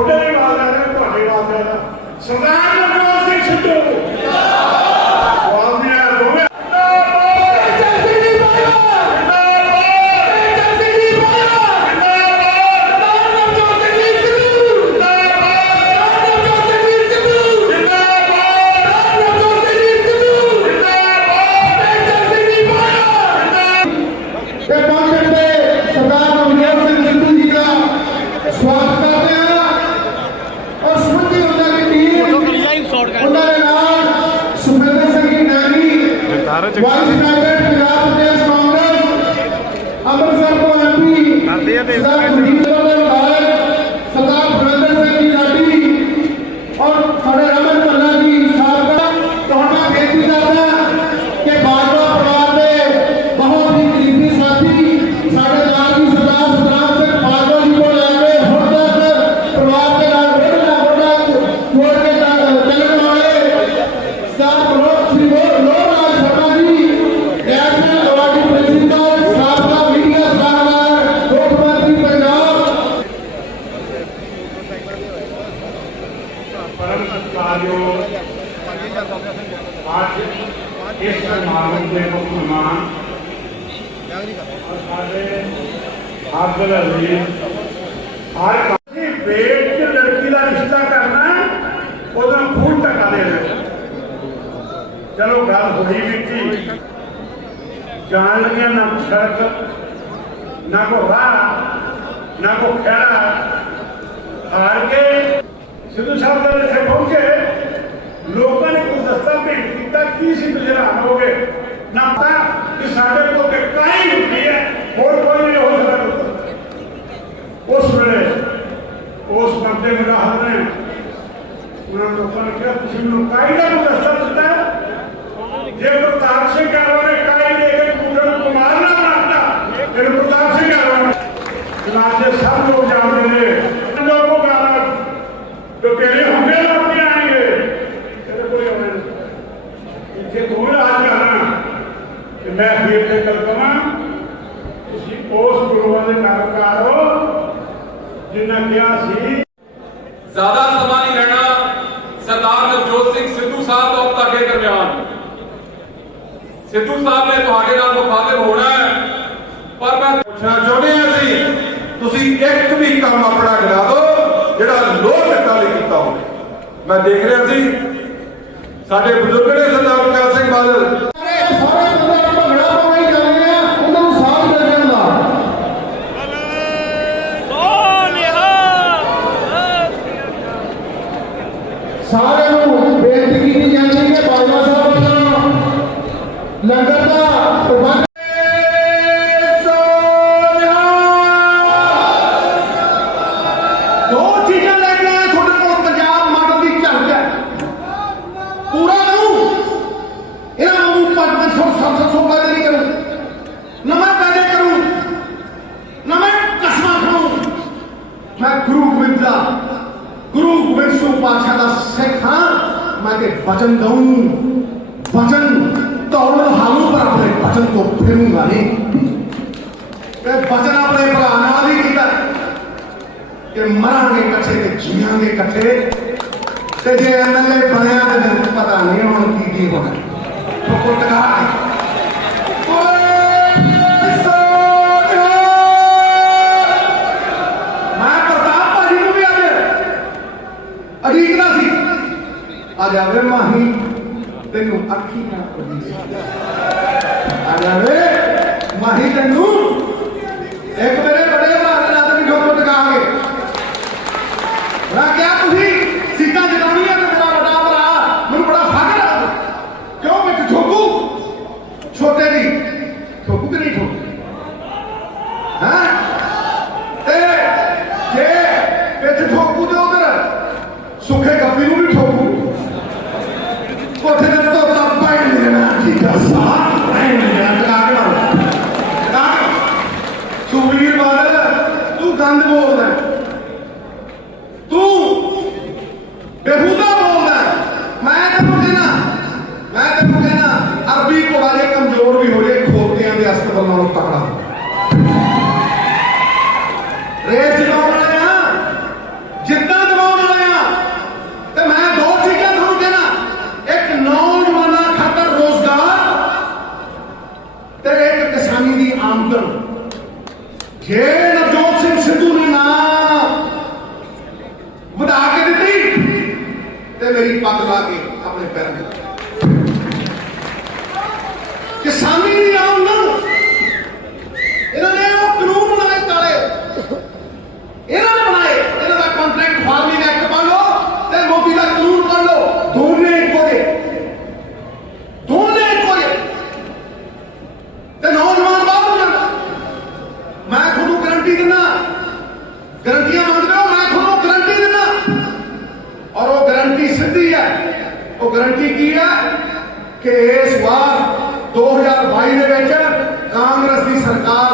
छोटे भी वादा है थोड़े वादे का सरदार नवजोत सिंह सिद्धू लड़की का रिश्ता करना खून टका दे चलो गल हुई भी थी जान लगे ना सड़क ना को राह ना को खेड़ा हार के सिद्धू साहब इतने पहुंचे लोगों ने गुलदस्ता भेंट किया की सी हैरान हो गए ना पता कि साढ़े को काई होती है और कोई नहीं हो सकता उस वेले उस बंदे ने राहत ने उन्होंने लोगों ने कहा तुम काई का गुलदस्ता दिता है जे प्रताप सिंह कहवा ने काई लेके कूटर को मारना बनाता फिर प्रताप सिंह कहवा जनाब सब लोग जानते हैं लोगों का जो तेरे हमले लौट आएंगे तेरे कोई इतने थोड़े आज कहना कि मैं फिर से कल कमा उसी उस गुरुओं के कारोबार हो जिन्हें क्या सी ज्यादा समा नहीं लेना सरदार नवजोत सिंह सिद्धू साहब और ਤੁਹਾਡੇ दरमियान सिद्धू साहब ने ਤੁਹਾਡੇ ਨਾਲ ਮੁਖਾਤਬ ਹੋਣਾ ਹੈ ਪਰ ਮੈਂ ਪੁੱਛਣਾ ਚਾਹੁੰਦੇ ਹਾਂ ਸੀ ਤੁਸੀਂ ਇੱਕ ਵੀ ਕੰਮ ਆਪਣਾ ਕਰਾ ਦਿਓ ਜਿਹੜਾ ਲੋਕ ਹਿੱਤਾਂ ਲਈ ਕੀਤਾ ਹੋਵੇ ਮੈਂ ਦੇਖ ਰਿਹਾ ਸੀ ਸਾਡੇ ਬਜ਼ੁਰਗ ਨੇ ਸਰਦਾਰ ਪ੍ਰਕਾਸ਼ ਸਿੰਘ ਬਾਦਲ लंगर का दो चीजें लेके आए थोड़े को पंजाब मॉडल की झलक है पूरा करूं इन्हें मैं 500 नहीं करूं न मैं पैदे करूं न मैं कसमा खाऊं मैं गुरु गोबिंद सिंह पातशाह का सिख हाँ मैं वचन दूं वचन दौड़ हालू पर अपने वचन को फिरूंगा नहीं वचन अपने भरा नाल ही किया कि मरांगे कट्ठे ते जियांगे कट्ठे ते जे एमएलए बनया ते पता नहीं हुण की होना तो टका मैं प्रताप भाजी नूं भी अड़ीकदा सी आ जावे माही तेनू अखी ना आ जावे माही तेनू एक मेरे बड़े भरा के नाते भी ठोकर टकाओगे मैं क्या तुसी सीटा जितानी है तो मेरा बड़ा भरा मैं बड़ा फखर है क्यों मैं ठोकू छोटे नहीं ठोकू कि नहीं ठोकू हैं ए जे पिछ ठोकू ते उधर सुखे गप्पी नूं भी ठोकू कोठे दे तो पैन नहीं देना ठीक है साथ पैन नहीं देना टका के सुखबीर बादल ते मेरी पग ला के अपने पैरों में किसानी दी आमदन इन्होंने वो कानून बनाए काले इन्होंने बनाए इन्हों का कॉन्ट्रैक्ट फार्मिंग एक्ट पढ़ लो ते मोदी का कानून पढ़ लो दोनों एक हो गए ते नौजवान बाहर हो जाता मैं थोनू गारंटी देना गारंटियां मांग रहे हो मैं थोनू गारंटी देना और वो गारंटी सीधी है वो गारंटी की है कि इस बार 2022 दे विच कांग्रेस की सरकार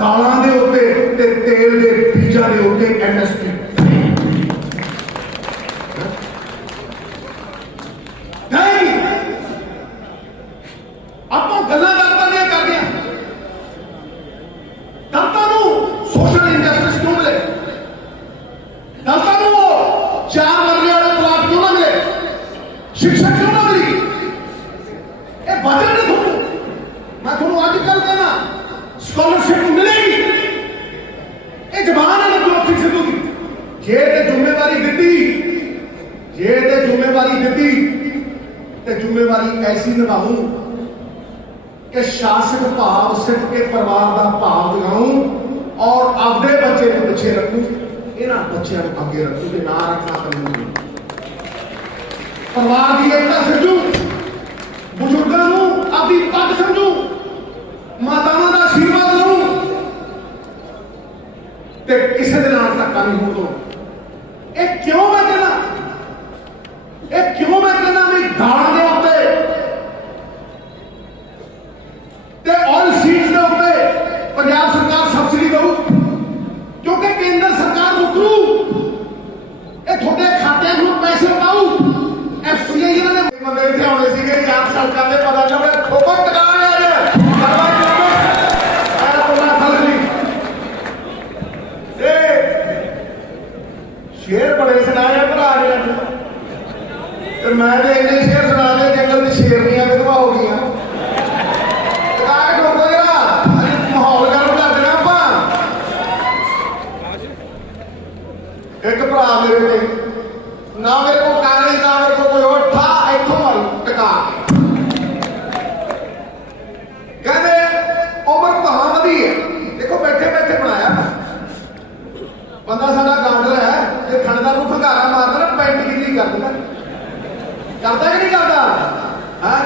दालां दे उत्ते ते तेल दे बीजां दे उत्ते MSP नहीं ਆਪਾਂ ਗੱਲਾਂ करते हैं दलितां नूं सोशल इंजस्टिस क्यों मिले दलितां नूं वो 4 मरने वाले तलाक क्यों ना मिले शिक्षा क्यों ना मिली ये वजह नहीं थोनू मैं थोनू अजकल कहना स्कॉलरशिप मिलेगी ये जबान है नवजोत सिंह सिद्धू की जे ते जिम्मेवारी दी ते जिम्मेवारी ऐसी निभाऊं कि शासक भाव सिर्फ के परिवार का भाव जगाऊं और अपने बच्चे को पिछे रखूं इन्हां बच्चों को अगे रखूं कि ना रखना कानून परिवार की एकता समझू बुजुर्गों को अपनी पग समझू मातावां का आशीर्वाद लूं ते किसी दे नाल धक्का नहीं हो दो ये क्यों मैं कहना भी दाल के उत्ते ऑयल सीड्स के उत्ते पंजाब सरकार सबसिडी दऊ क्योंकि केंद्र सरकार मुकरू ये थोड़े खाते में पैसे पाऊ FCI ने बंदे इतने आने थे 4 साल का पता चले ठोकर टका शेर बड़े सुनाए भरा मैं तो इन्ने शेर सुना दे जंगल में शेरनियां विधवा हो गई माहौल गर्म कर देना आप एक भरा मेरे ने ना मेरे को कागज ना मेरे को कोई और था इथों मारू टका कहते उम्र भाव वधी है देखो बैठे बैठे बनाया बंदा साडा गार्डर है जे खड़दा नूं खंगारा मारदा ना पेंट गिल्ली कर दिंदा करता कि नहीं करता है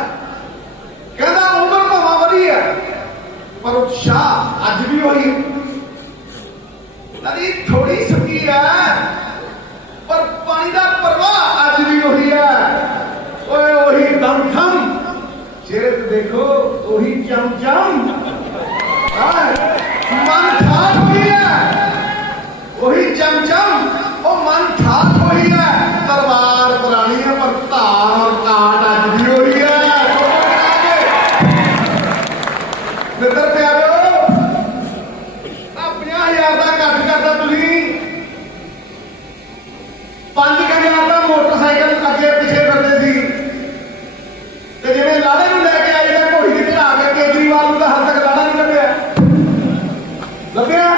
कहता उम्र भाव वधी है पर उत्साह अज भी वही नदी थोड़ी सुकी है पर पानी का प्रवाह अज भी वही है ओए वही दमखम चेहरे तो देखो वही चमचम मन ठाठ हुई है वही चमचम वो मन ठाठ हुई है तलवार पुरानी है पर धार और काट अज भी हुई है मित्र प्यारो 50,000 का घट करता तुझी 5,000 का मोटरसाइकिल अगे पिछे करते सी जिवें लाड़े नूं लैके आई तो घोड़ी ते चढ़ा के केजरीवाल नूं हाल तक लाड़ा नहीं लभ्या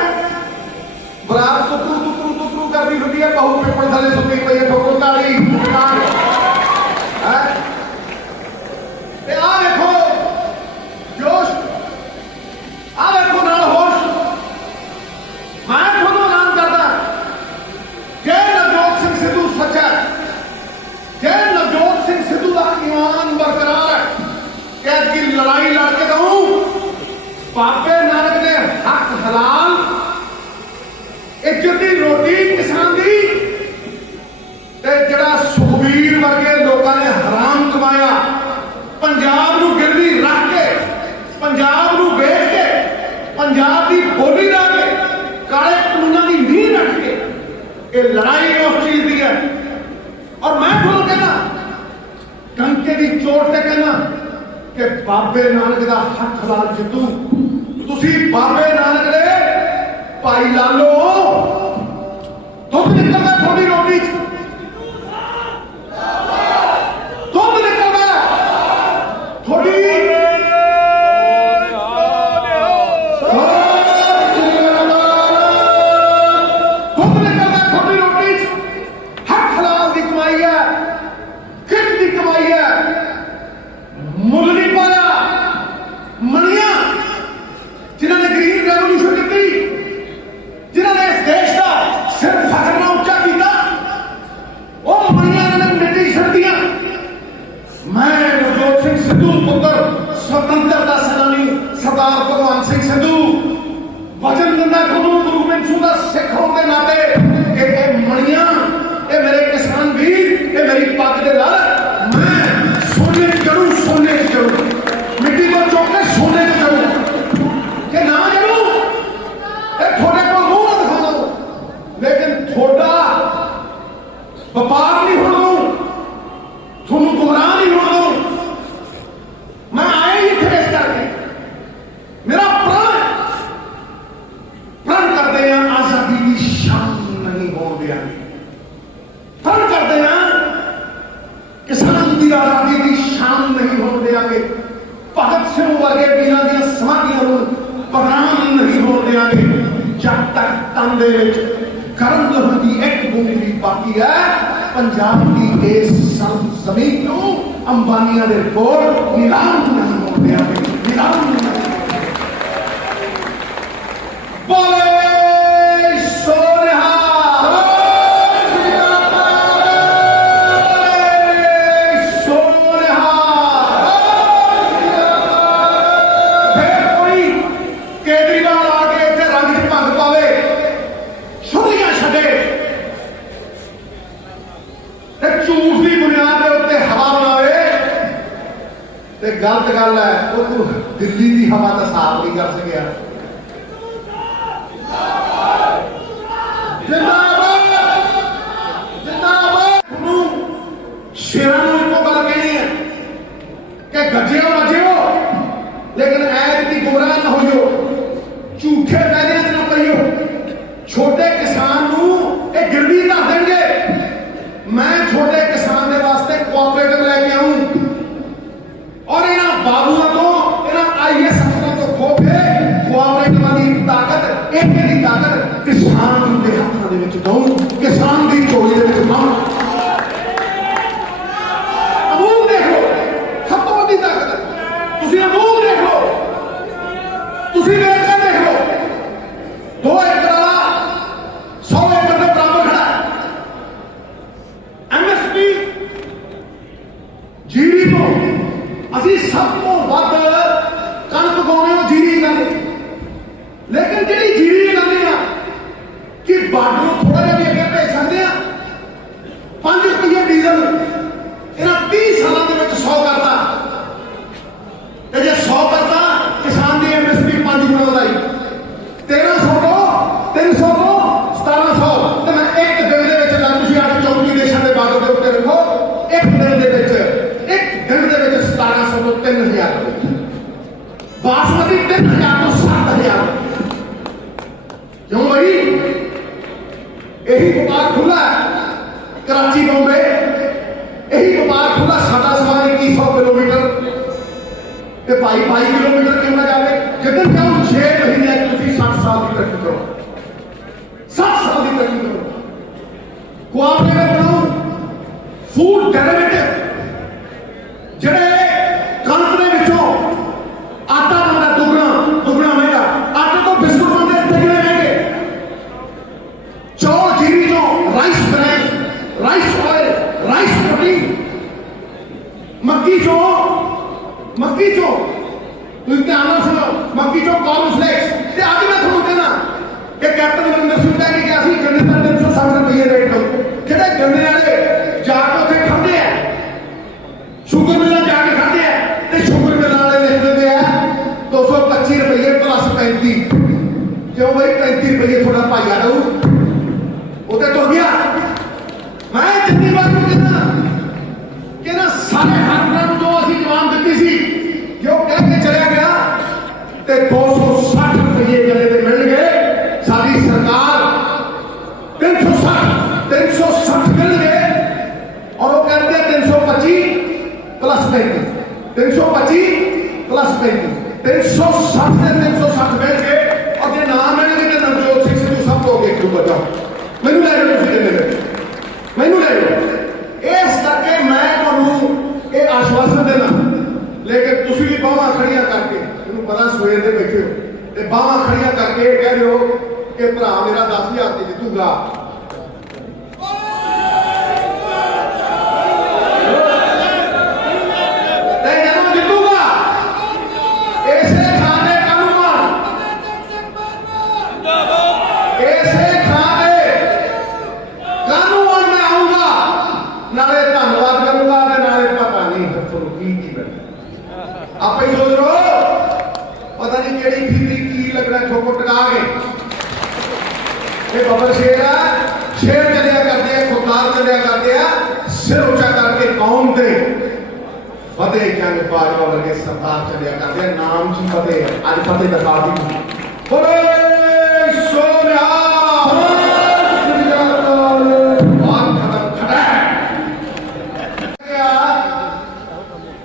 बरात तुतरू करदी फिरदी है बहु पेपर थले सुत्ती पई है ठोकर ताड़ी है ते आ देखो जोश आ देखो नाल होश मैं थोड़ा ऐलान करदा जे नवजोत सिंह सिद्धू सच्चा जे नवजोत सिंह सिद्धू का ईमान बरकरार है कि की लड़ाई लड़के दूं बाबे नानक ने हक हलाल इज्जत दी रोटी किसान दी ते जड़ा सुखबीर वर्गे लोगों ने हराम कमाया पंजाब नूं गिरवी रख के पंजाब नूं बेच के पंजाब की बोली ला के काले कानूनों की नींह रख के ये लड़ाई उस चीज की है और मैं थोड़ा कहना कंके की चोट से कहना कि बाबे नानक का हक हलाल जितू तुसी बाबे नानक दे भाई लालो दुध निकलता थोड़ी रोटी दुध निकलता थोड़ी ਮੁੱਲ ਨਹੀਂ ਪਾਇਆ। ਮਣੀਆਂ ਜਿਨ੍ਹਾਂ ਨੇ ਗ੍ਰੀਨ ਰੈਵੋਲੂਸ਼ਨ ਕੀਤੀ, ਜਿਨ੍ਹਾਂ ਨੇ ਇਸ ਦੇਸ਼ ਦਾ ਸਿਰ ਫਖਰ ਨਾਲ ਉੱਚਾ ਕੀਤਾ, ਉਹ ਮਣੀਆਂ ਨੇ ਮਿੱਟੀ ਛੱਡੀਆਂ। ਮੈਂ ਨਵਜੋਤ ਸਿੰਘ ਸਿੱਧੂ ਪੁੱਤਰ ਸੁਤੰਤਰਤਾ ਸੈਨਾਨੀ ਸਰਦਾਰ ਭਗਵੰਤ ਸਿੰਘ ਸਿੱਧੂ ਵਚਨ ਦਿੰਦਾ ਤੁਹਾਨੂੰ ਗੁਰੂ ਗੋਬਿੰਦ ਸਿੰਘ ਦਾ ਸਿੱਖ ਹੋਣ ਦੇ ਨਾਤੇ ਕਿ ਇਹ ਮਣੀਆਂ, ਇਹ ਮੇਰੇ ਕਿਸਾਨ ਵੀਰ, ਇਹ ਮੇਰੀ ਪੱਗ ਦੇ ਨਾਲ ਮੈਂ ਸੋਨੇ ਚ ਜੜੂ, ਸੋਨੇ ਚ ਜੜੂ, ਮਿੱਟੀ ਤੋਂ ਚੁੱਕ ਕੇ ਸੋਨੇ ਚ ਜੜੂ। ਕਿ ਨਾ ਜੜੂ ਇਹ ਤੁਹਾਡੇ ਕੋਲ ਮੂੰਹ ਨਾ ਦਿਖਾਉਣਾ, ਲੇਕਿਨ ਤੁਹਾਡਾ ਵਪਾਰ ਨਹੀਂ ਹੋਣਾ, ਤੁਹਾਨੂੰ ਗੁਮਰਾਹ ਨਹੀਂ ਹੋਣਾ। ਮੈਂ ਆਇਆ ਹੀ ਇੱਥੇ ਇਸ ਕਰਕੇ, ਮੇਰਾ ਪ੍ਰਣ ਕਰਦੇ ਆ ਆਜ਼ਾਦੀ ਦੀ ਸ਼ਾਨ ਨਹੀਂ ਹੋਣ ਦਿਆਂਗੇ। ਪ੍ਰਣ ਕਰਦੇ ਆ ਕਿਸਾਨ ਦੀ ਆਜ਼ਾਦੀ ਦੀ ਸ਼ਾਨ ਨਹੀਂ ਹੋਣ ਦਿਆਂਗੇ। ਭਗਤ ਸਿੰਘ ਵਰਗੇ ਵੀਰਾਂ ਦੀਆਂ ਸਮਾਧੀਆਂ ਨੂੰ ਬਦਨਾਮ ਨਹੀਂ ਹੋਣ ਦਿਆਂਗੇ। ਜਦ ਤੱਕ ਤਨ ਦੇ ਵਿੱਚ ਗਰਮ ਲੋਹੇ ਦੀ ਇੱਕ ਬੂੰਦ ਵੀ ਬਾਕੀ ਹੈ, ਪੰਜਾਬ ਦੀ ਇਸ ਜ਼ਮੀਨ ਨੂੰ ਅੰਬਾਨੀਆਂ ਦੇ ਕੋਲ ਨਿਲਾਮ ਨਹੀਂ ਹੋਣ ਦਿਆਂਗੇ। ਨਿਲਾਮ ਨਹੀਂ ਬੋਲੇ गलत गल है, वो तू दिल्ली की हवा का साफ नहीं कर सकिया। शेरा एको गल कहनी है कि गजियो वजियो, लेकिन ऐत की गुमराह न होइयो, झूठे पैदे च न पइयो। छोटे किसान नूं ये गिरवी कर देंगे। मैं छोटे किसान के वास्ते कोऑपरेटिव लेके आऊं और इन्हां बाबूआं तो, इन्हां IAS अफसरां तो खो के कोऑपरेटिवां दी ताकत, इन्हां दी ताकत किसान दे हत्थां दे विच दऊं, किसान दी झोली दे विच पाऊं। अमूल देख लो, सब तो वड्डी ताकत है। तुसीं अमूल देख लो, तुसीं देख लो, 2 एकड़ वाला 100 एकड़ के बराबर खड़ा है। MSP जीरी को ਅਸੀਂ ਸਭ ਤੋਂ ਵੱਧ ਕਣਕ ਉਗਾਉਣੇ ਉਹ ਜੀਰੀ ਕਰਦੇ, ਲੇਕਿਨ ਜਿਹੜੀ ਜੀਰੀ ਲਗਾਉਂਦੇ ਆ ਕਿ ਬਾਰਡਰ ਨੂੰ ਥੋੜਾ ਜਿਹਾ ਵੀ ਅੱਗੇ ਭੇਜ ਸਕਦੇ ਆ। 5 ਰੁਪਏ ਡੀਜ਼ਲ ਇਹਨਾਂ 30 ਸਾਲਾਂ ਦੇ ਵਿੱਚ 100 ਕਰਤਾ, ਤੇ ਜੇ 100 ਕਰਤਾ ਕਿਸਾਨ ਦੀ MSP 5 ਗੁਣਾ ਵਧਾਈ, 1300 ਤੋਂ 300 ਤੋਂ 1700। ਤੇ ਮੈਂ ਇੱਕ ਦਿਨ ਦੇ ਵਿੱਚ ਲੱਗ, ਤੁਸੀਂ 8-34 ਦੇਸ਼ਾਂ ਦੇ ਬਾਰਡਰ ਦੇ ਉੱਤੇ ਰੱਖੋ, ਇੱਕ ਦਿਨ ਦੇ ਵਿੱਚ 1700 ਤੋਂ 3000 बासमती 3000 ਤੋਂ 7000। क्यों भाई? यही व्यापार खुला है कराची बॉम्बे, यही व्यापार खुला साडा सवाल 2100 किलोमीटर ते भाई 22 किलोमीटर क्यों ना जाए। जिधर जाओ 6 महीने तुम 60 साल की तरक्की करो, 60 साल की तरक्की करो। कोऑपरेटिव बनाओ, फूड डेरिवेटिव ਜਿਹੜੇ ਕਣਕ ਦੇ ਵਿੱਚੋਂ ਆਟਾ ਬਣਦਾ ਦੁੱਗਣਾ ਮਹਿੰਗਾ, ਆਟੇ ਤੋਂ ਬਿਸਕੁਟ ਬਣਦੇ ਤਿੱਗਣੇ ਮਹਿੰਗੇ, ਚੌਲ ਜੀਰੀ ਤੋਂ rice bran, rice oil, rice protein, ਮੱਕੀ ਚੋਂ ਤੁਸੀਂ ਧਿਆਨ ਨਾਲ ਸੁਣੋ, ਮੱਕੀ ਚੋਂ ਕੌਰਨ ਫਲੇਕਸ। ਤੇ ਅੱਜ ਮੈਂ ਤੁਹਾਨੂੰ ਕਹਿਣਾ ਕਿ ਕੈਪਟਨ ਅਮਰਿੰਦਰ ਸਿੰਘ ਨੇ ਕਿਹਾ ਸੀ ਗੰਨੇ ਦਾ 360 ਰੁਪਏ ਰੇਟ ਤੋਂ, ਜਿਹੜੇ ਗੰਨੇ ਵਾਲੇ ਜਾ ਕੇ ਉੱਥੇ ਖਾਂਦੇ ਆ, ਸ਼ੂਗਰ ਮਿਲਾਂ ਜਾ ਕੇ ਖਾਂਦੇ ਆ, ਤੇ ਸ਼ੂਗਰ ਮਿਲਾਂ ਵਾਲੇ ਲਿਖ ਦਿੰਦੇ ਆ 225 ਰੁਪਏ ਪਲੱਸ 35। ਕਿਉਂ ਬਈ 35 ਰੁਪਏ ਤੁਹਾਡਾ ਭਾਈਆ ਰਹੂ, ਉਹ ਤੇ ਤੁਰ ਗਿਆ। ਮੈਂ ਜਿੰਨੀ ਵਾਰ ਨੂੰ ਕਿ ਨਾ ਸਾਰੇ ਹਾਕਮਾਂ ਨੂੰ ਜੋ ਅਸੀਂ ਜਵਾਨ ਦਿੱਤੀ ਸੀ, ਕਿ ਉਹ ਕਹਿ ਕੇ ਚਲਿਆ ਗਿਆ ਤੇ 260 ਰੁਪਏ ਜਿਹੜੇ ਦੇ ਮਿਲਣਗੇ। ਸਾਡੀ ਸਰਕਾਰ 360 ਮਿਲਣਗੇ, ਔਰ ਉਹ ਕਹਿੰਦੇ 325 प्लस 35, 325 प्लस 35, 360 ਤੇ 360 ਮਿਲ ਕੇ, और ਜੇ ਨਾ ਮਿਲਣਗੇ ਤੇ ਨਵਜੋਤ ਸਿੰਘ ਸਿੱਧੂ ਸਭ ਤੋਂ ਅੱਗੇ ਖੜੂਗਾ। ਜਾਓ ਮੈਨੂੰ ਲੈ ਜਾਓ, ਤੁਸੀਂ ਮੈਨੂੰ ਲੈ ਜਾਓ। ਇਸ ਕਰਕੇ ਮੈਂ ਤੁਹਾਨੂੰ ਇਹ ਆਸ਼ਾ ਮੈਨੂੰ ਪਤਾ ਸਵੇਰ ਦੇ ਬੈਠੇ ਹੋ ਤੇ ਬਾਹਾਂ ਖੜੀਆਂ ਕਰਕੇ ਇਹ ਕਹਿ ਦਿਓ ਕਿ ਭਰਾ ਮੇਰਾ 10,000 ਤੇ ਜਿੱਤੂਗਾ। ਤੇ ਜਦੋਂ ਜਿੱਤੂਗਾ ਇਸੇ ਥਾਂ ਤੇ ਕਾਨੂੰਨ ਇਸੇ ਥਾਂ ਤੇ ਕਾਨੂੰਨ ਮੈਂ ਆਊਂਗਾ, ਨਾਲੇ ਧੰਨਵਾਦ ਕਰੂੰਗਾ ਤੇ ਨਾਲੇ ਪਤਾ ਨਹੀਂ ਤੁਹਾਨੂੰ ਕੀ ਬਣਦਾ। ਆਪੇ ਹੀ ਸੋਚ ਲਓ, ਪਤਾ ਨਹੀਂ ਕਿਹੜੀ ਖੀਰੀ ਕੀ ਲੱਗਣਾ ਠੋਕੋ ਟਕਾ ਕੇ। ਇਹ ਬੱਬਰ ਸ਼ੇਰ ਆ, ਸ਼ੇਰ ਚੱਲਿਆ ਕਰਦੇ ਆ, ਖੁਦਾਰ ਚੱਲਿਆ ਕਰਦੇ ਆ, ਸਿਰ ਉੱਚਾ ਕਰਕੇ ਕੌਮ ਤੇ ਫਤਿਹ ਜੰਗ ਬਾਜਵਾ ਵਰਗੇ ਸਰਦਾਰ ਚੱਲਿਆ ਕਰਦੇ ਆ। ਨਾਮ ਜੀ ਫਤਿਹ, ਅੱਜ ਫਤਿਹ ਦਿਖਾ ਦਿੱਤੀ। ਬੋਲੇ ਸੋਨਿਆ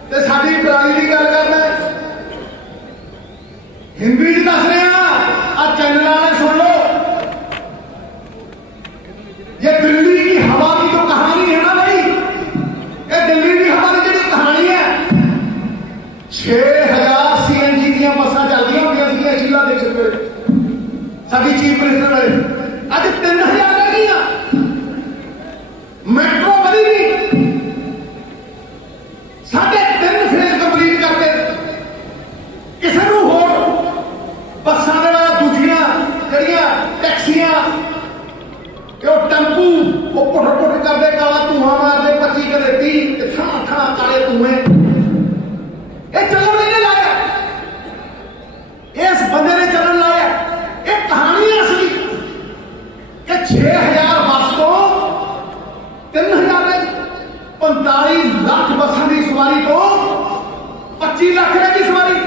ਤੇ ਸਾਡੀ ਪ੍ਰਾਣੀ ਦੀ ਗੱਲ ਕਰਦਾ, हिंदी च दस रहे हैं, चैनल वाले सुन लो। ये दिल्ली की हवा की जो कहानी है ना भाई, ये दिल्ली की हवा की जो कहानी है, 6000 CNG दी बसा चलती होंगी शीला दीक्षित साडी चीफ मिनिस्टर वाले, अज 3000 रह गई। मेट्रो बनी नहीं, 3.5 फेज कंप्लीट करके किसी को हो बसा दे दूजिया जड़िया टैक्सियां टेंपू वो पुट पुट करते काला धुआं मारते 25 कदे 30 थां थां काले धुएं। ये चलन नहीं लाया, इस बंदे ने चलन लाया। ये कहानी है असली कि 6000 बस तो 3000 45 लाख बसा की सवारी तो 25 लाख की सवारी।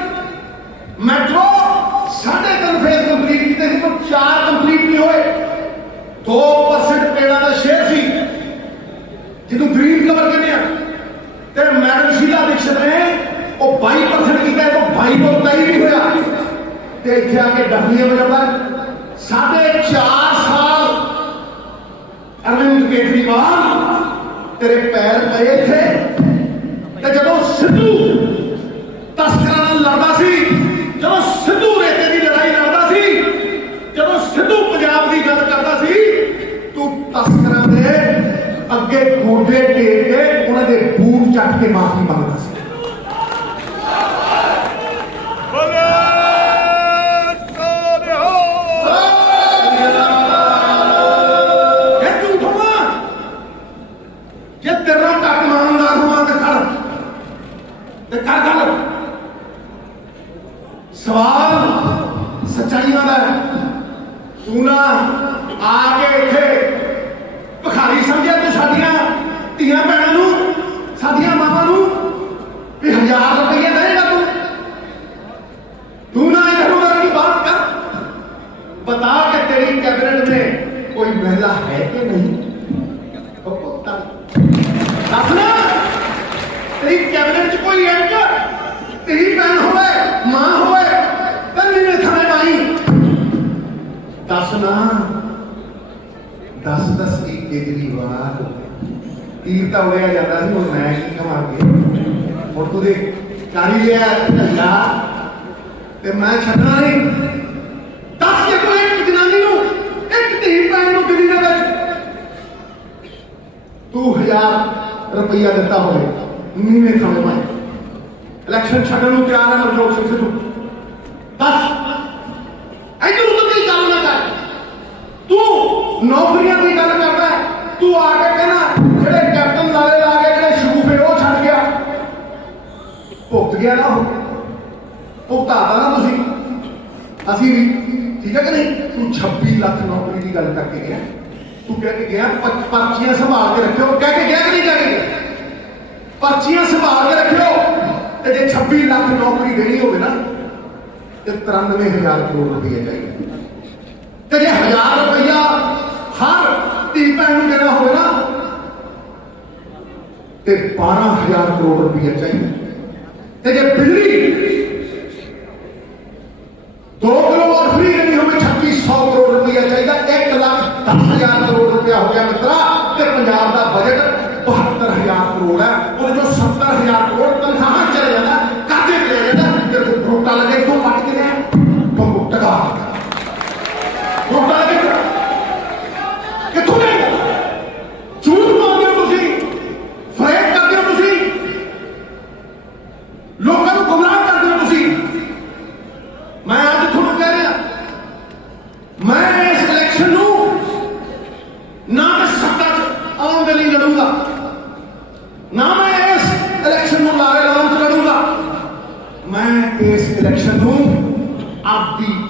मेट्रो 3.5 फेज कंप्लीट किए थे, तो 4 कंप्लीट नहीं हुए। 2% पेड़ों का शेयर सी जिन्हों ग्रीन कवर कहते हैं, मैडम शीला दीक्षित ने वो 22% किया, तो 22 को 23 नहीं होया। ते इत्थे आके डफलियां बजाता 4.5 साल अरविंद केजरीवाल तेरे पैर पे थे। ते जदों सिद्धू तस्करां नाल लड़दा सी, जदों सिद्धू रेते की लड़ाई लड़दा सी, जदों सिद्धू पंजाब की गल करदा सी, तू तस्करां दे अगे गोडे टेक के उन्हां दे बूट चट के माफी मंगदा सी। जे तेरा तक ईमानदार हुआ तो कर गल। सवाल सच्चाइयों का, तू ना आके इत्थे भिखारी समझिया तू साडियां धीआं भैणां नूं, साडियां मावां नूं भी 1000 रुपये देगा तू ना इधर उधर की बात कर। बता के तेरी कैबिनेट में कोई महिला है कि नहीं? दस ना, तेरी कैबिनेट च कोई एक तेरी भैन होवे, मां होवे, तन्नी ने थाने माई। दस ना, 10 की केजरीवाल तीर तो उड़िया जाता है, और मैं की कमा के और तू देख कारी लिया ढंगा ते मैं छड्डना नहीं। 10 के कोई एक जनानी नूं, एक धी भैन नूं दिल्ली दे विच तू 1000 रुपया दिता हो, नीवे थाने माई। इलेक्शन छड्डण नूं तैयार है नवजोत सिंह सिद्धू। 10 इधर उधर की गल ना कर, तू नौकरियां की गल करता है। तू आके कहना जेडे कैप्टन लाले ला के जेडे शगूफे वो छड़ गया, भुगत गया ना, हो भुगताता ना तुसी असी भी, ठीक है कि नहीं? तू 26 लाख नौकरी की गल करके गया, तू कह के गया पर्चियां संभाल के रखियो, कह के गया कि नहीं? कह के गया पर्चियां संभाल के रखियो। ते जे 26 लाख नौकरी देनी होवे ना ते 93,000 करोड़ रुपये चाहिए। ते जे 1000 रुपया हर धी भैन नूं देना होवे ना ते 12,000 करोड़ रुपये चाहिए। ते जे बिजली 2 किलोवाट फ्री देनी होवे 2600 करोड़ रुपया चाहिए। 1,10,000 करोड़ रुपया हो गया मित्रा। ते पंजाब का बजट 72,000 करोड़ है, वो जो 70,000 करोड़ तनख्वाह चले जाता, कर्जे चले जाता, तेरे को वोटा लगे तो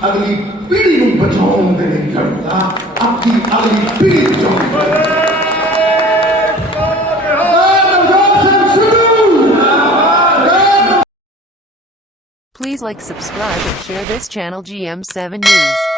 ਅਗਲੀ ਪੀੜ੍ਹੀ ਨੂੰ ਬਚਾਉਣ ਦੇ ਲਈ ਲੜੂੰਗਾ ਆਪਣੀ ਅਗਲੀ ਪੀੜ੍ਹੀ ਬਚਾਉਣ Please like, subscribe and share this channel GM7 News.